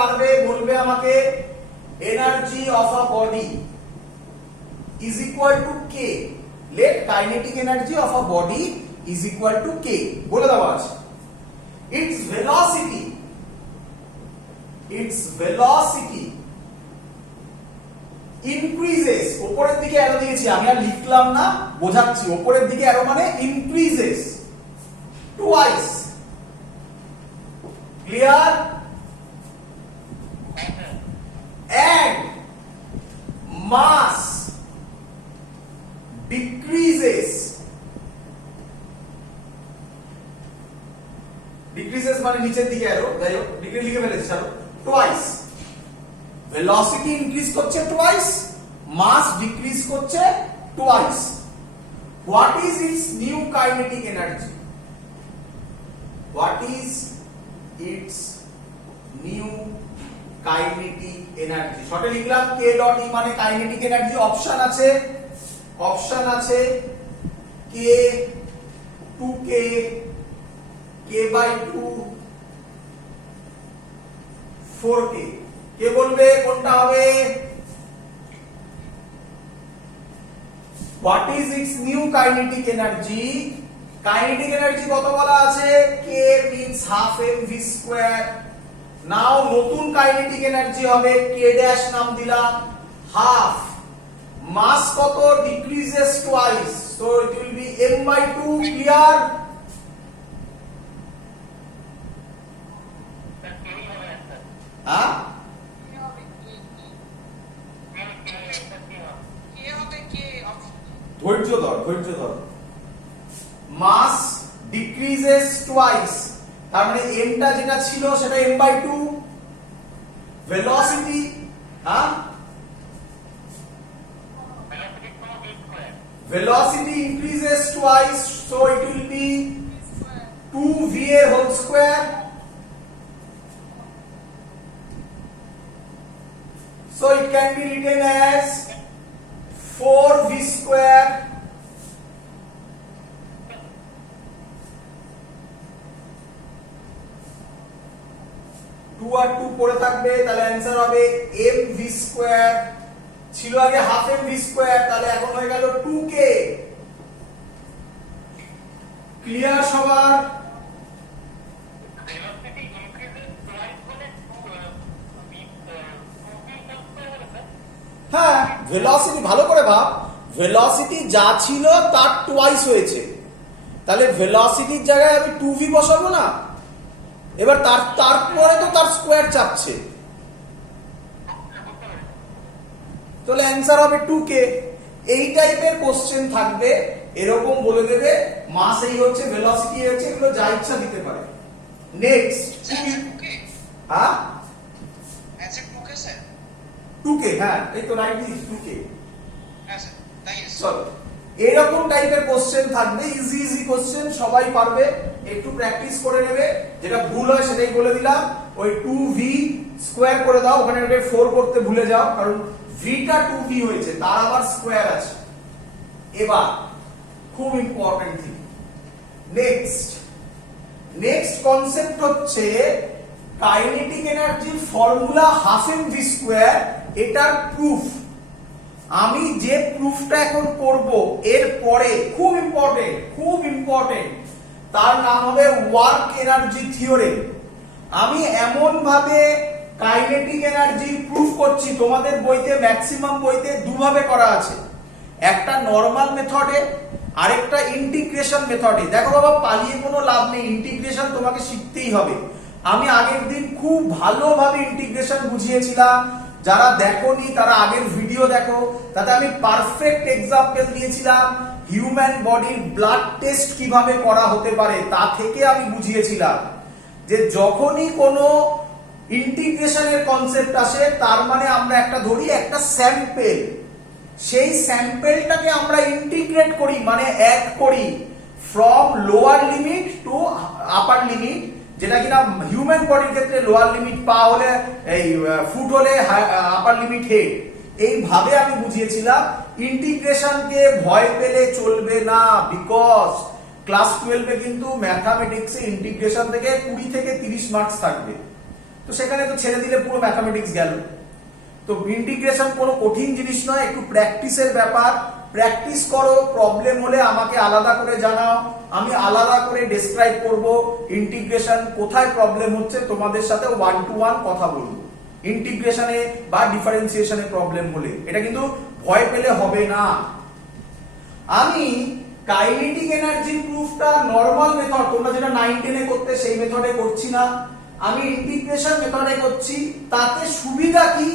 পারবে, বলবে আমাকে energy of a body is equal to K. Let kinetic energy of a body is equal to K বলে দেওয়া আছে। ইটস ভেলোসিটি ইনক্রিজেস, উপরের দিকে অ্যারো দিয়েছি, আমি আর লিখলাম না, বোঝাচ্ছি। উপরের দিকে অ্যারো মানে increases twice. Clear? and mass decreases মানে নিচের দিকে অ্যারো, যাই হোক ডিগ্রি লিখে ফেলেছি, চলো। টুয়াইস, ভেলোসিটি ইনক্রিজ করছে টুয়াইস, মাস ডিক্রিজ করছে twice. What is it's new kinetic energy? What is it's new kinetic energy? শর্টে লিখলাম কে ডট ই মানে কাইনেটিক এনার্জি। অপশন আছে কে 2k, k/2, 4k। কে বলবে কোনটা হবে? What is it's new kinetic energy? Kinetic energy কত বলা আছে? k means half mv square। নাও নতুন কাইনেটিক এনার্জি হবে k ড্যাশ নাম দিলাম হাফ। মাস কত? Decreases twice, so it will be m/2। Clear? হ্যাঁ, ধৈর্য ধর। মাস ডিক্রিজেস টুয়াইস, তার মানে m টা যেটা ছিল সেটা m/2। ভেলোসিটি, হ্যাঁ, velocity increases twice, so it will be 2va whole square। So it can be written as 4v square আর 2 পড়ে থাকবে, তাহলে অ্যানসার হবে mv স্কয়ার। ছিল আগে হাফ mv স্কয়ার, তাহলে এখন হয়ে গেল 2k। ক্লিয়ার সবার? হ্যাঁ, ভেলোসিটি ভালো করে ভাব, ভেলোসিটি যা ছিল তার টুয়াইস হয়েছে, তাহলে ভেলোসিটির জায়গায় আমি 2v বসাবো না? এবার তারপরে তো তার স্কোয়ার চাপছে, তাহলে অ্যানসার হবে 2k। এই টাইপের কোশ্চেন থাকবে, এরকম বলে দেবে মাস এই হচ্ছে, ভেলোসিটি হচ্ছে, এগুলো যা ইচ্ছা দিতে পারে। নেক্সট, হ্যাঁ 2k, হ্যাঁ এই তো রাইট দিস 2k। চলো, এরকম টাইপের কোশ্চেন থাকবে, ইজি কোশ্চেন, সবাই পারবে, একটু প্র্যাকটিস করে নেবে। যেটা ভুল হয় সেটাই বলে দিলাম, ওই 2v স্কয়ার করে দাও, ওখানে 4 করতে ভুলে যাও, কারণ v টা 2v হয়েছে, তার আবার স্কয়ার আছে। এবার খুব ইম্পর্টেন্ট থিং, নেক্সট কনসেপ্ট হচ্ছে কাইনেটিক এনার্জির ফর্মুলা হাফ mv স্কয়ার। এটার প্রুফ, আমি যে প্রুফটা এখন করব এর পরে, খুব ইম্পর্টেন্ট, তার নাম হবে ওয়ার্ক এনার্জি থিওরেম। আমি এমন ভাবে কাইনেটিক এনার্জির প্রুফ করছি, তোমাদের বইতে ম্যাক্সিমাম বইতে দুভাবে করা আছে, একটা নরমাল মেথডে, আরেকটা ইন্টিগ্রেশন মেথডে। দেখো বাবা, পালিয়ে কোনো লাভ নেই, ইন্টিগ্রেশন তোমাকে শিখতেই হবে। আমি আগের দিন খুব ভালোভাবে ইন্টিগ্রেশন বুঝিয়েছিলাম, যারা দেখোনি তারা আগের ভিডিও দেখো, তাতে আমি পারফেক্ট এক্সাম্পল দিয়েছিলাম। হিউম্যান বডির ব্লাড টেস্ট কিভাবে করা হতে পারে তা থেকে আমি বুঝিয়েছিলাম যে যখনই কোনো ইন্টিগ্রেশনের কনসেপ্ট আসে, তার মানে আমরা একটা ধরি একটা স্যাম্পেল, সেই স্যাম্পেলটাকে আমরা ইন্টিগ্রেট করি, মানে অ্যাড করি from lower limit to upper limit, যেটা কিনা হিউম্যান বডির ক্ষেত্রে লোয়ার লিমিট পা হলে, এই ফুট হলে আপার লিমিট হেড। এইভাবে আমি বুঝিয়েছিলাম। ইন্টিগ্রেশনকে ভয় পেলে চলবে না, বিকজ ক্লাস 12 এ কিন্তু ম্যাথমেটিক্সে ইন্টিগ্রেশন থেকে 20 থেকে 30 মার্কস থাকবে। তো তো সেখানে তো ছেড়ে দিলে পুরো ম্যাথামেটিক্স গেল। তো ইন্টিগ্রেশন কোনো কঠিন জিনিস নয়, একটু প্র্যাকটিসের ব্যাপার। প্র্যাকটিস করো, প্রবলেম হলে আমাকে আলাদা করে জানাও, আমি আলাদা করে ডেসক্রাইব করব ইন্টিগ্রেশন কোথায় প্রবলেম হচ্ছে, তোমাদের সাথে 1-to-1 কথা বলবো ইন্টিগ্রেশনে বা ডিফারেন্সিয়েশনে প্রবলেম হলে। এটা কিন্তু ভয় পেলে হবে না। আমি কাইনেটিক এনার্জি প্রুফটা নরমাল মেথড, তোমরা যেটা 9-10 এ করতে সেই মেথডে করছি না, আমি ইন্টিগ্রেশন মেথডে করছি। তাতে সুবিধা কি,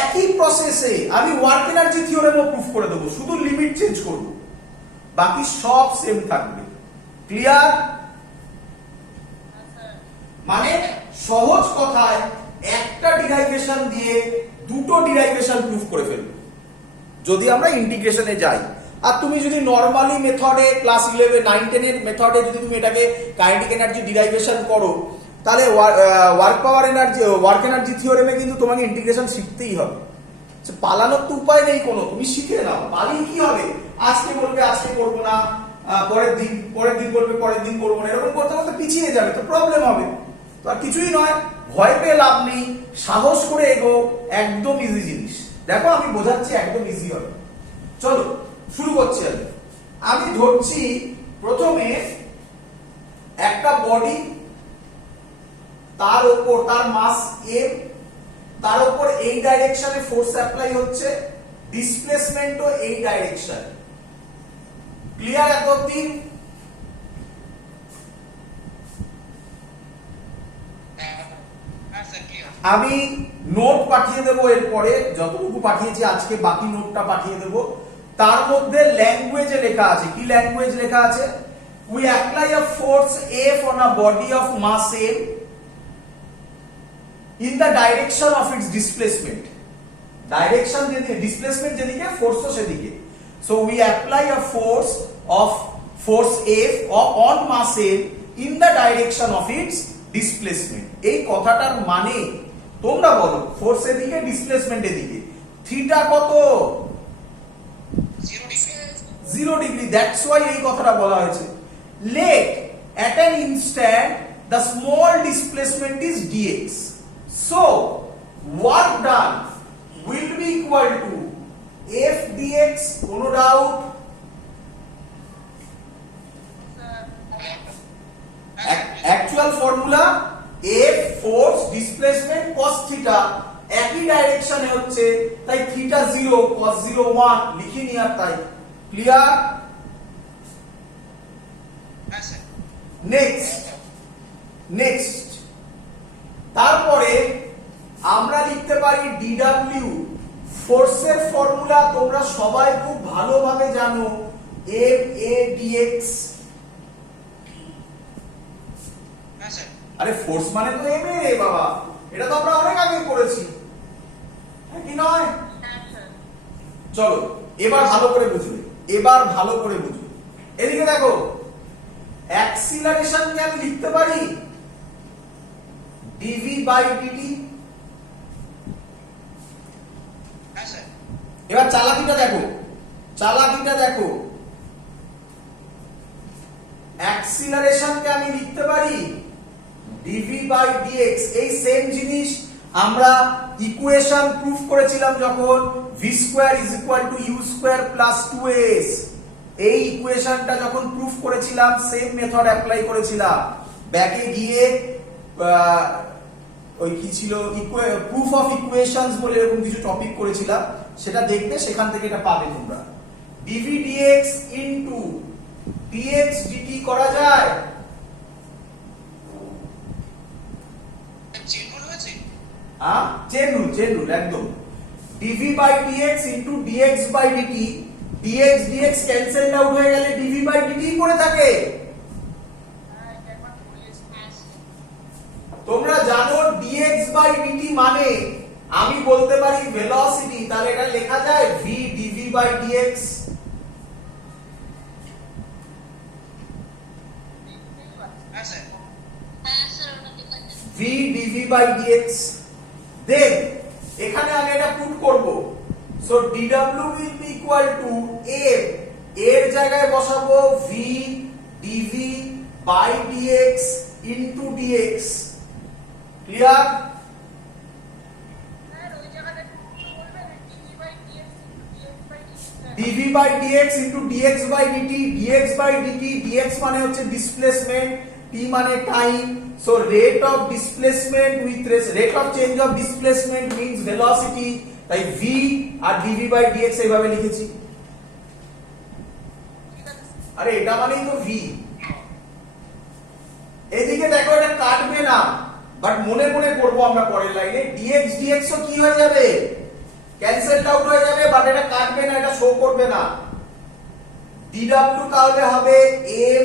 একই প্রসেসে আমি ওয়ার্ক এনার্জি থিওরেমও প্রুফ করে দেবো, শুধু লিমিট চেঞ্জ করব, বাকি সব সেম থাকবে। ক্লিয়ার? মানে সহজ কথায় একটা ডিরাইভেশন দিয়ে দুটো ডিরাইভেশন প্রুফ করে ফেলবো যদি আমরা ইন্টিগ্রেশনে যাই। আর তুমি যদি নরমালি মেথডে ক্লাস 11 9-10 এর মেথডে যদি তুমি এটাকে কাইনেটিক এনার্জি ডিরাইভেশন করো, তাহলে ওয়ার্ক এনার্জি থিওরেমে কিন্তু তোমাকে ইন্টিগ্রেশন শিখতেই হবে। পালানোর তো উপায় নেই কোনো, তুমি শিখে নাও। পালিয়ে কি হবে, আজকে বলবে আজকে করবো না, পরের দিন বলবে পরের দিন করবো না, এরকম করতে করতে পিছিয়ে যাবে, তো প্রবলেম হবে। তো আর কিছুই নয়, ভয় পেয়ে লাভ নেই, সাহস করে এগো, একদম ইজি জিনিস। দেখো আমি বোঝাচ্ছি, একদম ইজি হবে। চলো শুরু করছি। আমি ধরছি প্রথমে একটা বডি, তার উপর তার মাস m, তার উপর এই ডাইরেকশনে ফোর্স অ্যাপ্লাই হচ্ছে, ডিসপ্লেসমেন্টও এই ডাইরেকশন। ক্লিয়ার এত অবধি? আমি নোট পাঠিয়ে দেবো, এরপরে যতটুকু পাঠিয়েছি আজকে বাকি নোটটা পাঠিয়ে দেবো। তার মধ্যে ল্যাঙ্গুয়েজে লেখা আছে, কি ল্যাঙ্গুয়েজ লেখা আছে, we apply a force F on a body of mass m in the direction of its displacement. Direction যেদিকে, displacement যেদিকে, ফোর্স তো সেদিকে। So we apply a force F on mass m in the direction of its displacement. এই কথাটার মানে তোমরা বলো, force এদিকে, ডিসপ্লেসমেন্ট এদিকে, থিটা কত? 0 ডিগ্রি। দ্যাটস ওয়াই এই কথাটা বলা হয়েছে। Let at an instant the small displacement is dx. So work done will be equal to f dx. কোনো doubt? Actual formula f force, displacement cos theta, একই ডাইরেকশনে হচ্ছে, তাই থিটা 0 cos 0 1 লিখিনি আর তাই। ক্লিয়ার? নেক্সট তারপরে আমরা লিখতে পারি dw। ফোর্সের ফর্মুলা তোমরা সবাই খুব ভালোভাবে জানো, ma dx। আরে ফোর্স মানে তো ma রে বাবা, এটা তো আমরা অনেক আগে করেছি, কি নয়? চলো এবার ভালো করে বুঝবে, এদিকে দেখো, অ্যাক্সিলারেশনকে আমি লিখতে পারি dv বাই dt। এবার চালাকিটা দেখো, অ্যাক্সিলারেশনকে আমি লিখতে পারি dv বাই dx। এই সেম জিনিস আমরা ইকুয়েশন প্রুফ করেছিলাম যখন v square is equal two u square plus 2s। এই ইকুয়েশনটা যখন প্রুফ করেছিলাম, সেম মেথড অ্যাপ্লাই করেছিলাম। ব্যাকে গিয়ে ওই কি ছিল, প্রুফ অফ ইকুয়েশনস বলে এরকম কিছু টপিক করেছিলাম, সেটা দেখবে, সেখান থেকে এটা পাবে তোমরা। dv dx into dx dt করা যায়? চেন রুল একদম। dv by dx into dx by dt, dx dx cancel out হয়ে গেলে dv বাই dt পড়ে থাকে। তোমরা জানো dx বাই dt মানে আমি বলতে পারি ভেলোসিটি, তাহলে এটা লেখা যায় v dv by dx। v dv by dx। Then এখানে আমি এটা পুট করব, so dw will be equal to f, এর জায়গায় বসাবো v dv by dx into dx। Clear? dv by dx into dx by dt, dx by dt, dx মানে হচ্ছে displacement, t মানে time, so rate of displacement with rate of change of displacement means velocity, তাই v আর dv by dx এইভাবে লিখেছি। আরে এটা মানেই তো v। এদিকে দেখো এটা কাটবে না, বাট মনে মনে করব আমরা পরের লাইনে, dx dx ও কি হয়ে যাবে, ক্যান্সেল আউট হয়ে যাবে, বাট এটা কাটবে না, এটা শো করবে না। dw তাহলে হবে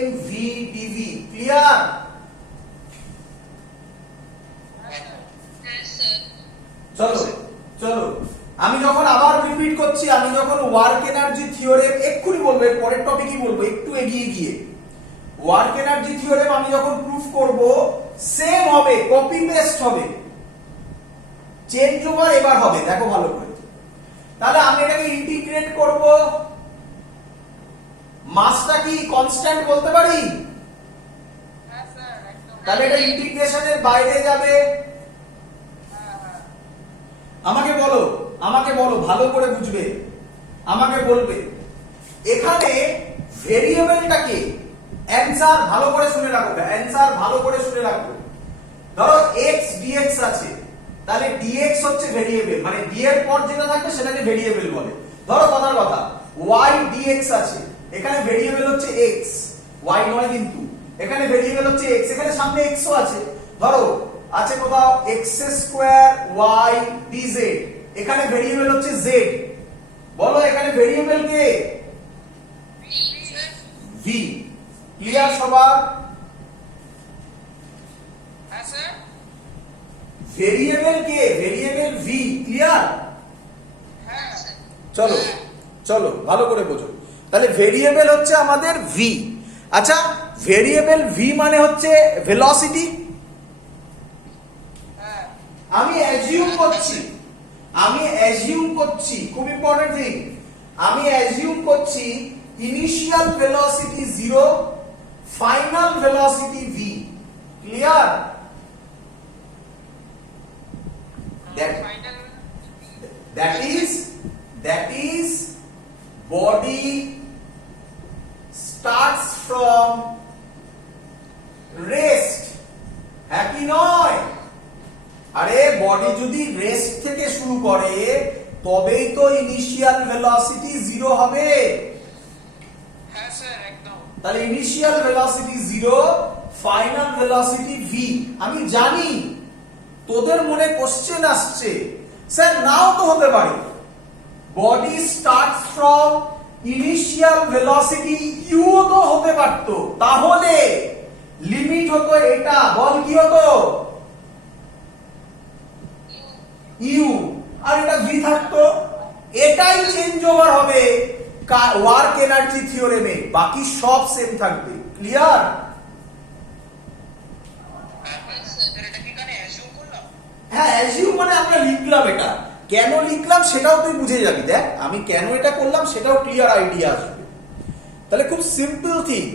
mv dv। ক্লিয়ার? চলো চলো আমি যখন আবার রিপিট করছি, আমি যখন ওয়ার্ক এনার্জি থিওরেম এক্ষুনি বলবো, এর পরের টপিকই বলবো একটু এগিয়ে গিয়ে, ওয়ার্ক এনার্জি থিওরেম আমি যখন প্রুফ করব সেম হবে, কপি পেস্ট হবে, চেঞ্জ ওভার এবার হবে, দেখো ভালো করে। তাহলে আমি এটাকে ইন্টিগ্রেট করব, মাসটা কি কনস্ট্যান্ট বলতে পারি? হ্যাঁ স্যার একদম। তাহলে এটা ইন্টিগ্রেশনের বাইরে যাবে। আমাকে বলো ভালো করে বুঝবে, আমাকে বলবে এখানে ভেরিয়েবলটাকে, অ্যানসার ভালো করে শুনে রাখো, অ্যানসার ভালো করে শুনে রাখো। ধরো x dx আছে, তাহলে dx হচ্ছে ভেরিয়েবল, মানে d এর পর যেটা থাকবে সেটাকে ভেরিয়েবল বলে। ধরো কথার কথা y dx আছে, এখানে ভেরিয়েবল হচ্ছে x, y নয় কিন্তু, এখানে ভেরিয়েবল হচ্ছে x, এখানে সামনে x ও আছে। ধরো আছে কোথাও x স্কয়ার y dz, এখানে ভেরিয়েবল হচ্ছে z, বলো এখানে ভেরিয়েবল কে? v। ক্লিয়ার সবার? হ্যাঁ স্যার। ভেরিয়েবল কে? Variable v। ক্লিয়ার? হ্যাঁ চলো চলো ভালো করে বোঝো। তাহলে ভেরিয়েবল হচ্ছে আমাদের v। আচ্ছা, ভেরিয়েবল v মানে হচ্ছে ভেলোসিটি। হ্যাঁ আমি অ্যাজিউম করছি খুব ইম্পর্টেন্ট থিং, আমি অ্যাজিউম করছি initial velocity 0, final velocity v। Clear? Final that is body starts from rest, হ্যাঁ কি নয়? আরে বডি যদি রেস্ট থেকে শুরু করে তবেই তো ইনিশিয়াল ভেলোসিটি 0 হবে। হ্যাঁ স্যার একদম। তাহলে initial velocity 0, final velocity v। আমি জানি তোদের মনে কোশ্চেন আসছে, স্যার নাও তো হতে পারে, body starts from initial velocity u তো হতে পারত, তাহলে লিমিট হতো এটা, বল কি হতো? u, আর এটা v থাকতো। এটাই চেঞ্জ ওভার হবে ওয়ার্ক এনার্জি থিওরেমে, বাকি সব সেম থাকবে। ক্লিয়ার? এটা কি কানে অ্যাজিউম করলাম? হ্যাঁ, অ্যাজিউম মানে আমরা লিখলাম, এটা কেন লিখলাম সেটাও তুই বুঝে যাবি। দেখ আমি কেন এটা করলাম সেটাও ক্লিয়ার আইডিয়া আসবে। তাহলে খুব সিম্পল থিং,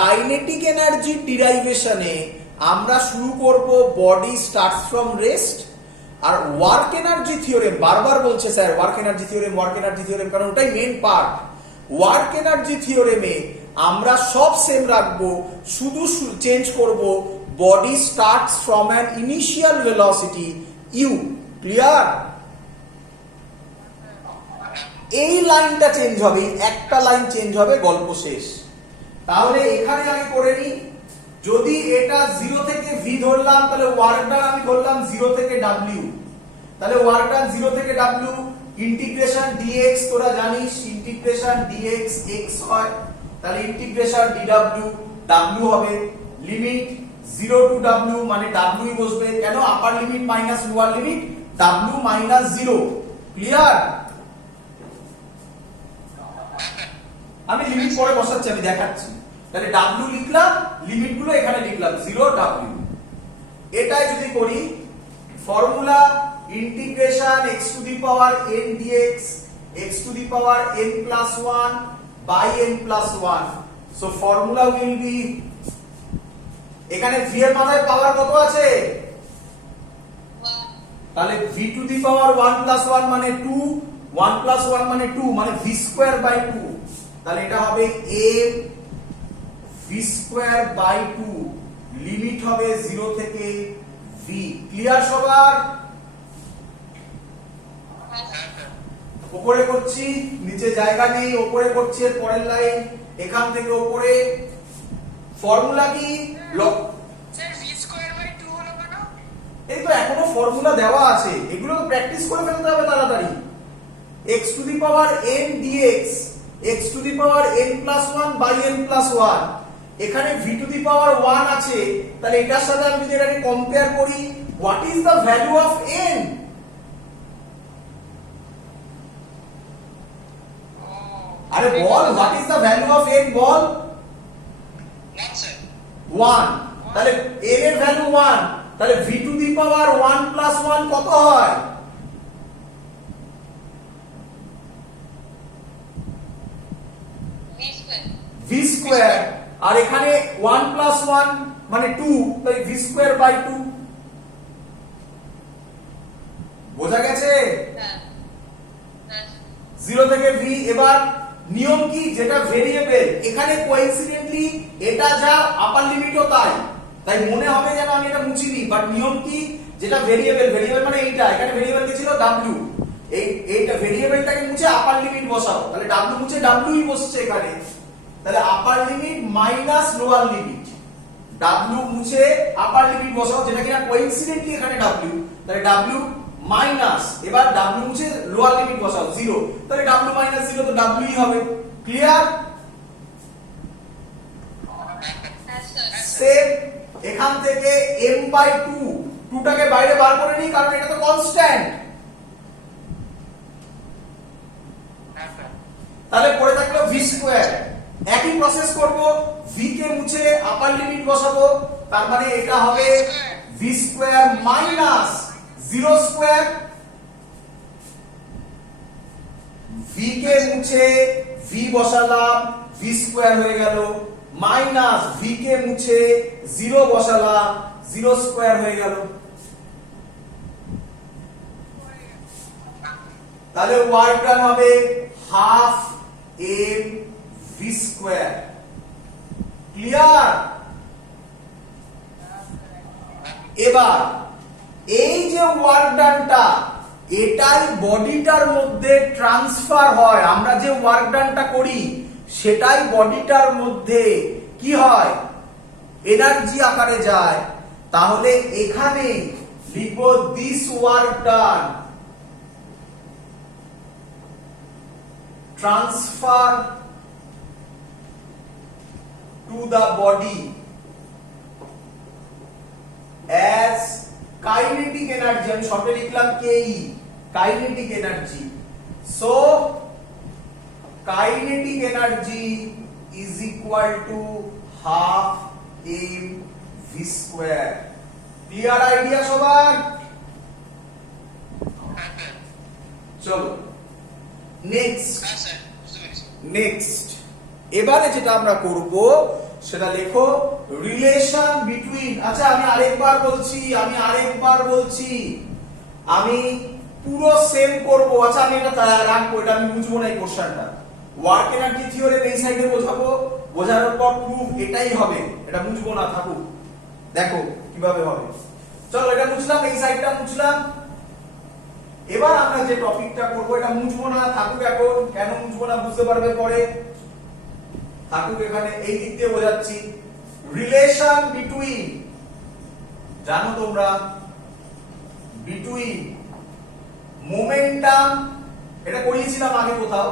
কাইনেটিক এনার্জি ডিরাইভেশনে আমরা শুরু করব বডি স্টার্টস ফ্রম রেস্ট, আর ওয়ার্ক এনার্জি থিওরেম, বারবার বলছে স্যার ওয়ার্ক এনার্জি থিওরেম, কারণ ওটাই মেন পার্ট। ওয়ার্ক এনার্জি থিওরেমে আমরা সব সেম রাখবো, শুধু চেঞ্জ করব body starts from an initial velocity u। Clear? এই লাইনটা চেঞ্জ হবে, একটা লাইন চেঞ্জ হবে, গল্প শেষ। তাহলে এখানে আমি করে নিই, যদি এটা 0 থেকে v ধরলাম, তাহলে ওয়ার্ক ডান আমি ধরলাম 0 থেকে w, তাহলে ওয়ার্ক ডান 0 থেকে w, ইন্টিগ্রেশন dx তোরা জানিস ইন্টিগ্রেশন dx x হয়, তাহলে ইন্টিগ্রেশন dw w হবে, লিমিট 0 টু w মানে w ই বসবে, কেন আপার limit minus lower limit w minus 0। Clear? আমি লিমিট পরে বসাচ্ছি, আমি দেখাচ্ছি। তাহলে w লিখলাম, লিমিট গুলো এখানে লিখলাম 0 w। এটাই যদি করি formula integration x to the power n dx x to the power n plus 1 by n plus 1, so formula will be, এখানে v এর মাথায় পাওয়ার কত আছে? তাহলে v to the power 1 plus 1 মানে 2, 1 প্লাস 1 মানে 2, মানে v স্কয়ার বাই 2। তাহলে এটা হবে m v স্কয়ার বাই 2, লিমিট হবে 0 থেকে v। ক্লিয়ার সবার? হ্যাঁ স্যার। উপরে করছি, নিচে জায়গা নেই, উপরে করছি এর পরের লাইন, এখান থেকে উপরে। ফর্মুলা কি? স্যার v স্কয়ার বাই 2 হলো কেন? এই তো এখনো ফর্মুলা দেওয়া আছে, এগুলো প্র্যাকটিস করে ফেলতে হবে তাড়াতাড়ি। x to the power n dx, x to the power n plus 1 by n plus 1। এখানে v টু দি পাওয়ার 1 আছে, তাহলে এটার সাথে আমি যদি এটাকে কম্পেয়ার করি, what is the value of n? আরে বল, what is the value of n বল। 1 স্যার। 1, তাহলে n এর ভ্যালু 1, তাহলে v to the power 1 plus 1 কত হয়? v square. v square. আর এখানে 1 প্লাস 1 মানে 2, তাই v স্কয়ার বাই 2। বোঝা গেছে? হ্যাঁ। হ্যাঁ। 0 থেকে v। এবার নিয়ম কি? যেটা ভেরিয়েবল, এখানে কোইন্সিডেন্টলি এটা যা আপার লিমিটও তাই, তাই মনে হবে যেন আমি এটা মুছিনি, বাট নিয়ম কি? যেটা ভেরিয়েবল, ভেরিয়েবল মানে এইটা, এখানে ভেরিয়েবল কি ছিল? w। এইটা ভেরিয়েবলটাকে মুছে আপার লিমিট বসাও, তাহলে w মুছে w ই বসছে এখানে। তাহলে আপার limit minus lower limit, w মুছে আপার লিমিট বসাও, যেটা কিনা কোইন্সিডেন্টলি এখানে w, তাহলে w মাইনাস, এবার w মুছে লোয়ার লিমিট বসাও 0, তাহলে w মাইনাস 0 তো w ই হবে। ক্লিয়ার? হ্যাঁ স্যার। সেম এখান থেকে m বাই 2, 2 টাকে বাইরে বার করে নিই, কারণ এটা তো কনস্ট্যান্ট। হ্যাঁ স্যার। তাহলে পড়ে থাকলো v স্কয়ার। একই প্রসেস করব, v কে মুছে আপার লিমিট বসাবো, তার মানে এটা হবে v square minus 0 square. v কে মুছে v বসালাম, v স্কয়ার হয়ে গেল, মাইনাস v কে মুছে 0 বসালাম, 0 স্কয়ার হয়ে গেল। তাহলে ওয়ার্ক ডান হবে half m v square. Clear? এবার এই যে ওয়ার্ক ডানটা, এটাই বডিটার মধ্যে ট্রান্সফার হয়। আমরা যে ওয়ার্ক ডানটা করি সেটাই বডিটার মধ্যে কি হয়? এনার্জি আকারে যায়। তাহলে এখানে লিখব this work done transfer to the body as kinetic energy, আমি শর্টে লিখলাম ke, kinetic energy। so kinetic energy is equal to half m v square। Clear idea সবার? হ্যাঁ স্যার। চলো নেক্সট। হ্যাঁ স্যার, বুঝতে পেরেছি। নেক্সট এবারে যেটা আমরা করব সেটা লেখো রিলেশন বিটুইন। আচ্ছা আমি আরেকবার বলছি, আমি পুরো সেম করব। আচ্ছা আমি এটা রাখবো, এটা আমি বুঝবো না এই কোশ্চেনটা। ওয়ার্ক এনার্জি থিওরেম এই সাইডে বোঝাবো, বোঝানোর পর প্রুফ এটাই হবে, এটা বুঝবো না, থাকুক, দেখো কিভাবে হবে। চলো এটা বুঝলাম, এই সাইডটা বুঝলাম। এবার আমরা যে টপিকটা করব এটা মুছবো না, থাকুক এখন। কেন মুছবো না বুঝতে পারবে পরে, থাকুক এখানে। এই দিক দিয়ে বোঝাচ্ছি রিলেশন বিটুইন, জানো তোমরা, বিটুইন মোমেন্টাম, এটা করিয়েছিলাম আগে কোথাও।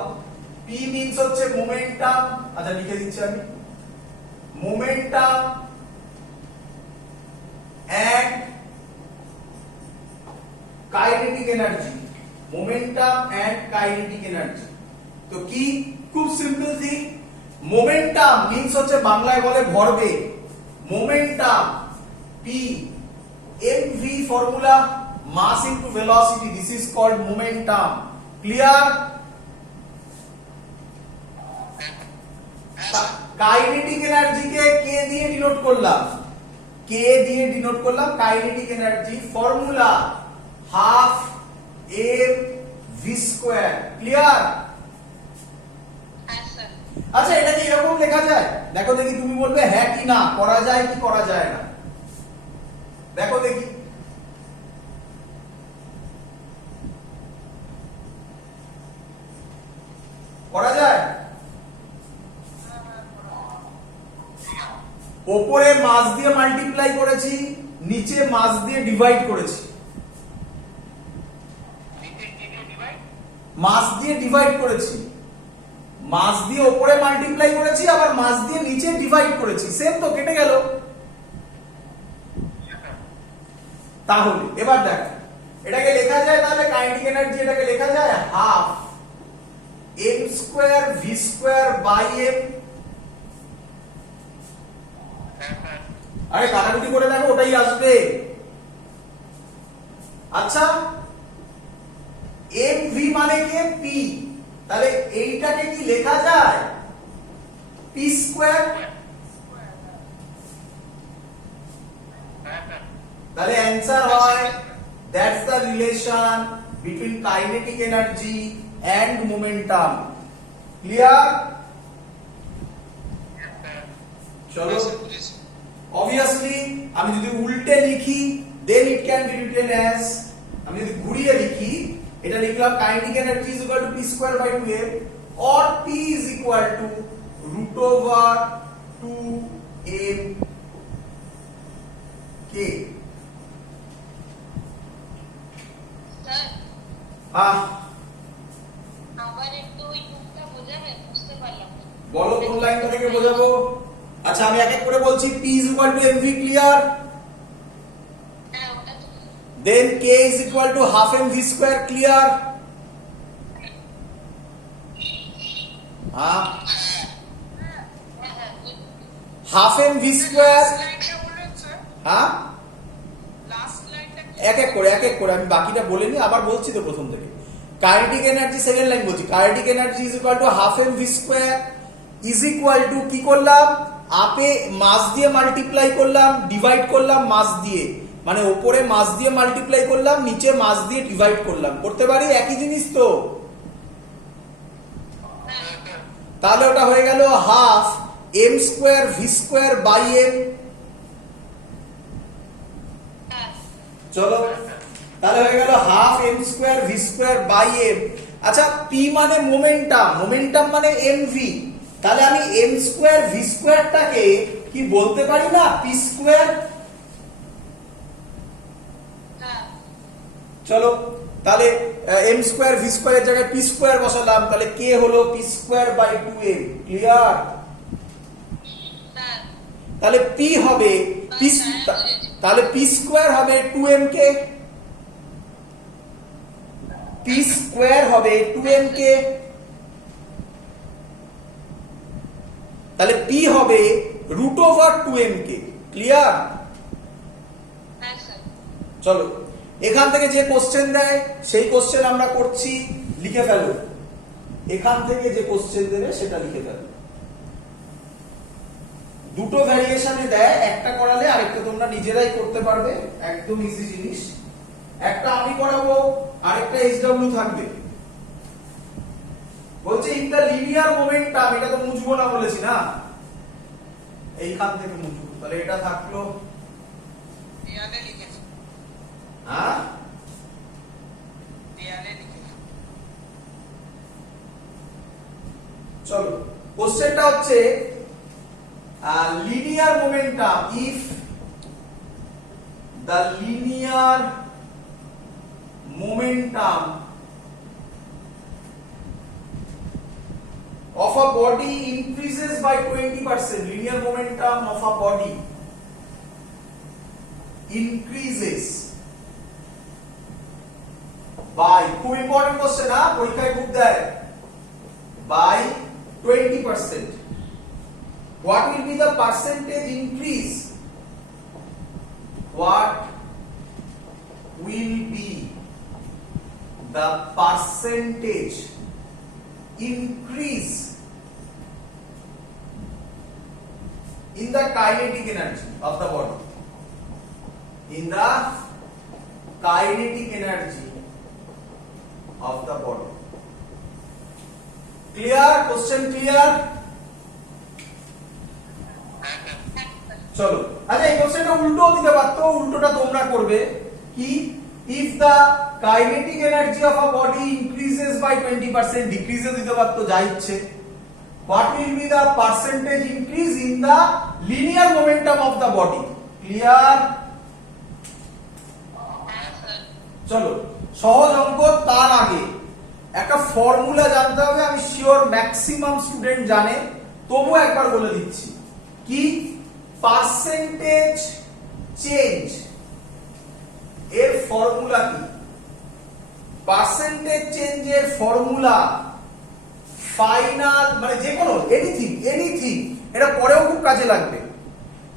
p মিন্স হচ্ছে মোমেন্টাম। আচ্ছা লিখে দিচ্ছি আমি, momentum and kinetic energy, momentum and kinetic energy. তো কি? খুব সিম্পল থিং। মোমেন্টাম মিন্স হচ্ছে বাংলায় বলে ভরবেগ। Momentum p mv formula, mass into velocity, this is called momentum. Clear? Kinetic এনার্জিকে কে দিয়ে ডিনোট করলাম, kinetic energy formula half M V square. Clear? হ্যাঁ স্যার। আচ্ছা এটা কি এরকম লেখা যায়? দেখো দেখি, তুমি বলবে হ্যাঁ কি না, করা যায় কি করা যায় না। দেখো দেখি, করা যায়? ওপরে মাস দিয়ে মাল্টিপ্লাই করেছি, নিচে মাস দিয়ে ডিভাইড করেছি। মাস দিয়ে ডিভাইড করেছি, মাস দিয়ে ওপরে মাল্টিপ্লাই করেছি, আবার মাস দিয়ে নিচে ডিভাইড করেছি। সেম তো, কেটে গেল। তাহলে এবার দেখ, এটাকে লেখা যায়, তাহলে কাইনেটিক এনার্জি এটাকে লেখা যায় half M square V square by M. আরে কাটাকুটি করে দেখো, ওটাই আসবে। আচ্ছা, এম ভি মানে কে? পি। তাহলে এইটাকে কি লেখা যায়? P square. তাহলে অ্যান্সার হয়, that's the relation between kinetic energy and momentum. Clear? চলো, obviously আমি যদি উল্টে লিখি then it can be written as, আমি যদি ঘুরিয়ে লিখি, এটা লিখলাম kinetic energy is equal to p square by 2m or p is equal to root over 2m k। Sir আবার একটু ওই টুকটা বোঝাবেন? বুঝতে পারলাম না। বলো কোন লাইনটা থেকে বোঝাবো? আচ্ছা আমি এক এক করে বলছি। p is equal to mv। Clear? হ্যাঁ ওটা তো। then k is equal to half mv square। Clear? হ্যাঁ হাফ mv square। লাইনটা বলেন স্যার, হ্যাঁ, লাস্ট লাইনটা কি? এক এক করে আমি বাকিটা বলে নি, আবার বলছি তো প্রথম থেকে। কাইনেটিক এনার্জি সেকেন্ড লাইন বলছি, kinetic energy is equal to half M V square is equal to, কি করলাম? আপে মাস দিয়ে মাল্টিপ্লাই করলাম, ডিভাইড করলাম মাস দিয়ে, মানে ওপরে মাস দিয়ে মাল্টিপ্লাই করলাম, নিচে মাস দিয়ে ডিভাইড করলাম। করতে পারি? একই জিনিস তো। তাহলে ওটা হয়ে গেল half M square V square by M. চলো, তাহলে হয়ে গেল half M square V square by M. আচ্ছা, পি মানে মোমেন্টাম, মোমেন্টাম মানে এম ভি। তাহলে আমি এম স্কোয়ার ভি স্কোয়ারটাকে কি বলতে পারি না? P square. চলো, তাহলে এম স্কোয়ার ভি স্কোয়ারের জায়গায় পি স্কোয়ার বসালাম, তাহলে কে হলো P square by 2m। Clear? তাহলে পি হবে পি, তাহলে পি স্কোয়ার হবে 2m কে, পি স্কোয়ার হবে 2m কে, তাহলে পি হবে রুট ওভার 2m কে। ক্লিয়ার? চলো, এখান থেকে যে কোশ্চেন দেয় সেই কোশ্চেন আমরা করছি, লিখে ফেলো। এখান থেকে যে কোশ্চেন দেবে সেটা লিখে ফেলো। দুটো ভ্যারিয়েশনে দেয়, একটা করালে আরেকটা তোমরা নিজেরাই করতে পারবে, একদম ইজি জিনিস। একটা আমি করাবো, আরেকটা এইচডব্লিউ থাকবে। বলছে ইন দ্য লিনিয়ার মোমেন্টাম, এটা তো মুছবো না বলেছি না, এইখান থেকে মুছবো। তাহলে এটা থাকলো, দেয়ালে লিখেছি, হ্যাঁ দেয়ালে লিখেছি। চলো, কোশ্চেনটা হচ্ছে linear momentum, if the linear momentum of a body increases by 20%, linear momentum of a body increases by, খুব ইম্পর্টেন্ট কোশ্চেন, হ্যাঁ পরীক্ষায় খুব দেয়, by 20%. What will be the percentage increase? What will be the percentage increase in the kinetic energy of the body? In the kinetic energy of the body. Clear? Question clear? চলো, আচ্ছা এই কোশ্চেনটা উল্টো দিতে পারতো, উল্টোটা তোমরা করবে কি, if the kinetic energy of a body increases by 20%, ডিক্রিজে দিতে পারতো, যা ইচ্ছে। What will be the percentage increase in the linear momentum of the body? Clear? চলো, সহজ অঙ্ক। তার আগে একটা ফর্মুলা জানতে হবে, আমি শিওর ম্যাক্সিমাম স্টুডেন্ট জানে, তবু একবার বলে দিচ্ছি। কি? পার্সেন্টেজ চেঞ্জ এর ফর্মুলা কি? পার্সেন্টেজ চেঞ্জের ফর্মুলা ফাইনাল, মানে যে কোনো এনিথিং, এটা পরেও খুব কাজে লাগবে।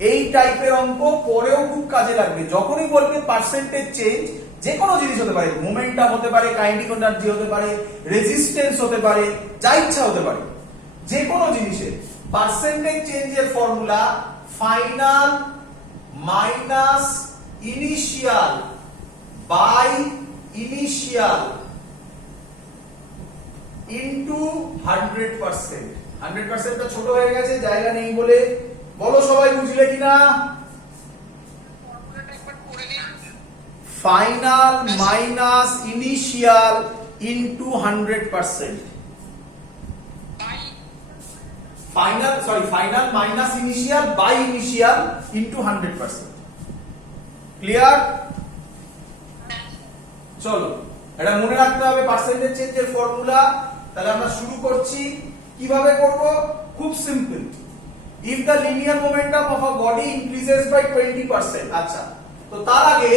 এই টাইপের অঙ্ক পরেও খুব কাজে লাগবে। যখনই বলবে পার্সেন্টেজ চেঞ্জ, যে কোনো জিনিস হতে পারে, মোমেন্টাম হতে পারে, কাইনেটিক এনার্জি হতে পারে, রেজিস্ট্যান্স হতে পারে, যা ইচ্ছা হতে পারে, যে কোনো জিনিসের পার্সেন্টেজ চেঞ্জের formula final minus initial by initial into 100%। 100% টা ছোট হয়ে গেছে, জায়গা নেই বলে। বলো সবাই বুঝলে কিনা? ফর্মুলাটা একবার করে নিন। Final minus initial into 100%। Final minus initial by initial into 100%। Clear? চলো, এটা মনে রাখতে হবে পার্সেন্টেজ চেঞ্জের ফর্মুলা। তাহলে আমরা শুরু করছি। কিভাবে করব? খুব simple. If the linear momentum of a body increases by 20%। আচ্ছা, তো তার আগে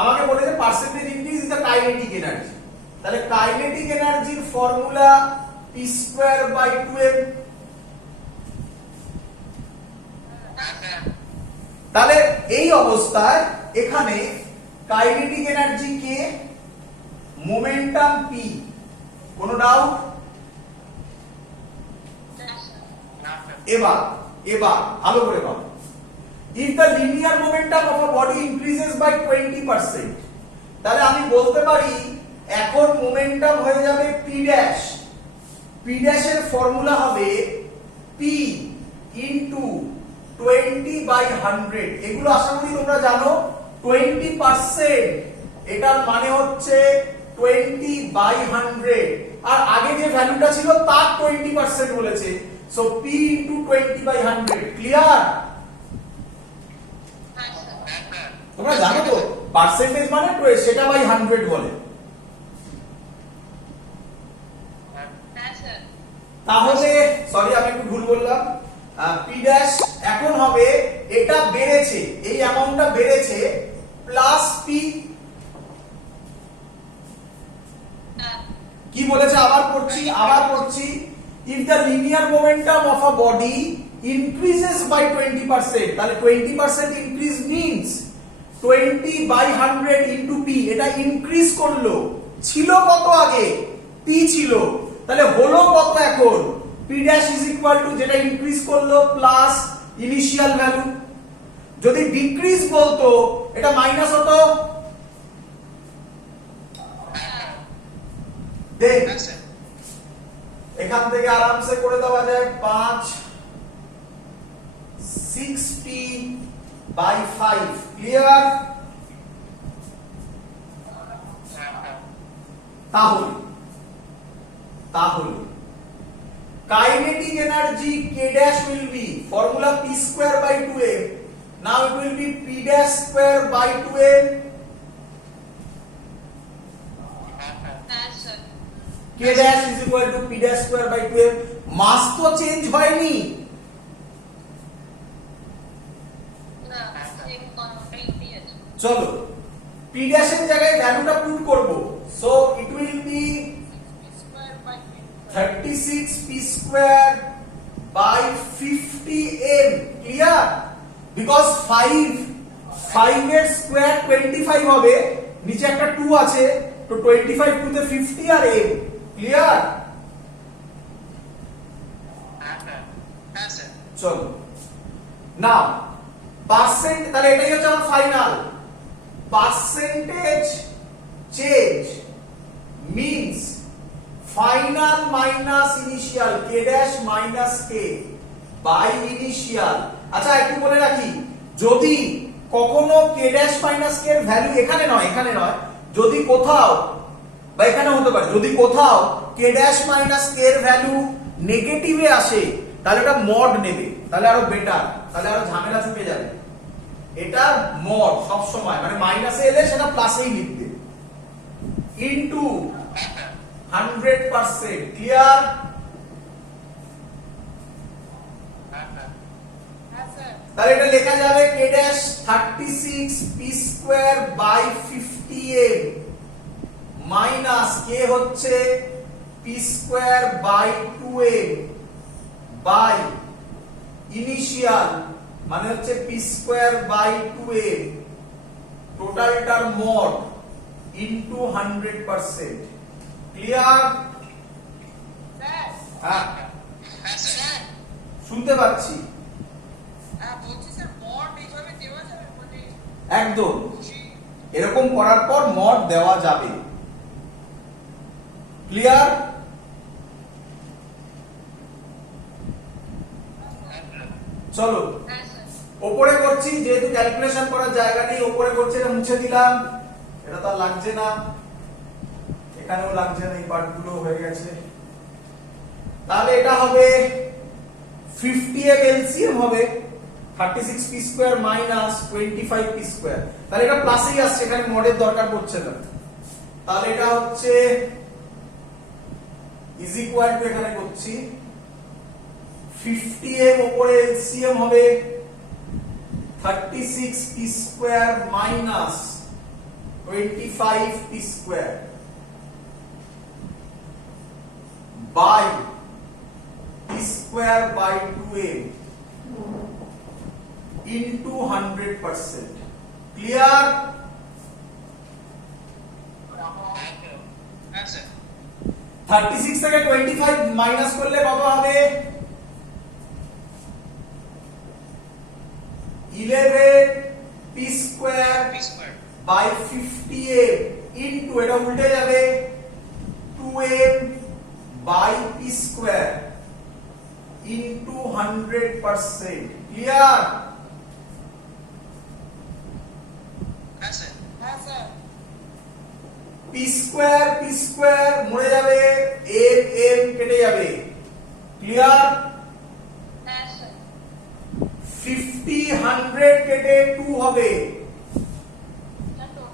আমাকে বলেছে percentage increase is the kinetic energy. তাহলে কাইনেটিক এনার্জির ফর্মুলা p²/2m। তাহলে এই অবস্থায় এখানে কাইনেটিক এনার্জি কে, মোমেন্টাম p। কোনো ডাউট? এবার ভালো করে ভাবো। ইফ the linear momentum of a body increases by 20%, তাহলে আমি বলতে পারি এখন মোমেন্টাম হয়ে যাবে p ড্যাশ। p ড্যাশ এর ফর্মুলা হবে p ইনটু 20/100। এগুলো আশা করি তোমরা জানো। 20% এটার মানে হচ্ছে 20/100, আর আগে যে ভ্যালুটা ছিল তার 20% বলেছে। So p into 20/100। ক্লিয়ার? তোমরা জানো তো পার্সেন্টেজ মানে সেটা বাই 100 বলে। তাহলে সরি, আমি একটু ভুল বললাম। p ড্যাশ এখন হবে, এটা বেড়েছে, এই অ্যামাউন্টটা বেড়েছে, প্লাস p। কি বলেছে? আবার পড়ছি। If the linear momentum of a body increases by 20%, তাহলে 20% ইনক্রিজ মিন্স 20/100 ইনটু p। এটা ইনক্রিজ করলো, ছিল কত আগে? p ছিল, তাহলে হলো কত এখন? p dash is equal two যেটা ইনক্রিজ করলো প্লাস ইনিশিয়াল ভ্যালু। যদি ডিক্রিজ বলতো এটা মাইনাস হতো। দেখ, এখান থেকে আরামসে করে দেওয়া যায় 5 6p/5। ক্লিয়ার? তাহলে kinetic energy k dash will be formula p²/2m. Now it will be p'²/2m. k dash is equal to p'²/2m. মাস তো চেঞ্জ হয়নি। চলো, p dash এর জায়গায় ভ্যালুটা পুট করব। So it will be 36p²/50m। Clear? Because 5 এর square 25 হবে, নিচে একটা 2 আছে, তো 25 টু তে 50 আর m। ক্লিয়ার? চলো, নাও পার্সেন্ট, তাহলে এটাই হচ্ছে আমার final. percentage change means final minus initial k dash minus k by initial। আচ্ছা একটু বলে রাখি, যদি কখনো k dash minus k এর ভ্যালু এখানে নয়, যদি কোথাও বা এখানে হতে পারে, যদি কোথাও k dash minus k এর ভ্যালু নেগেটিভে আসে তাহলে এটা মড নেবে, তাহলে আরো বেটার, তাহলে আরো ঝামেলা ছুটে যাবে। এটা মড সব সময় মানে মাইনাসে এলে সেটা প্লাসেই লিখবে ইনটু 100%। ক্লিয়ার? হ্যাঁ স্যার। তাহলে এটা লেখা যাবে k dash 36 p square by 50m minus k হচ্ছে p square by 2m by initial মানে হচ্ছে p স্কয়ার বাই 2m টোটালটার মড ইনটু 100%। ক্লিয়ার? স্যার হ্যাঁ স্যার শুনতে পাচ্ছি বলছি স্যার মড এইভাবে দেওয়া যাবে মানে একদম এরকম করার পর মড দেওয়া যাবে। ক্লিয়ার? চলো হ্যাঁ স্যার ওপরে করছি, যেহেতু ক্যালকুলেশন করার জায়গা নেই ওপরে করছি, এটা মুছে দিলাম, এটা তো আর লাগছে না, এখানেও লাগছে না, এই পার্টগুলো হয়ে গেছে। তাহলে এটা হবে 50m এলসিএম হবে 36 p square minus 25 p square, তাহলে এটা প্লাসেই আসছে, এখানে মডের দরকার পড়ছে না। তাহলে এটা হচ্ছে ইজ ইকুয়াল টু, এখানে করছি 50m উপরে এলসিএম হবে 36 p square minus 25 p square by p square by 2m into 100%। Clear? হ্যাঁ স্যার 36 থেকে 25 মাইনাস করলে কত হবে? 11 p square by 50m into, এটা উল্টে যাবে, 2m by p square into 100%। Clear? হ্যাঁ স্যার হ্যাঁ স্যার p স্কয়ার মরে যাবে, m কেটে যাবে। ক্লিয়ার? হ্যাঁ স্যার 50 100 কেটে 2 হবে,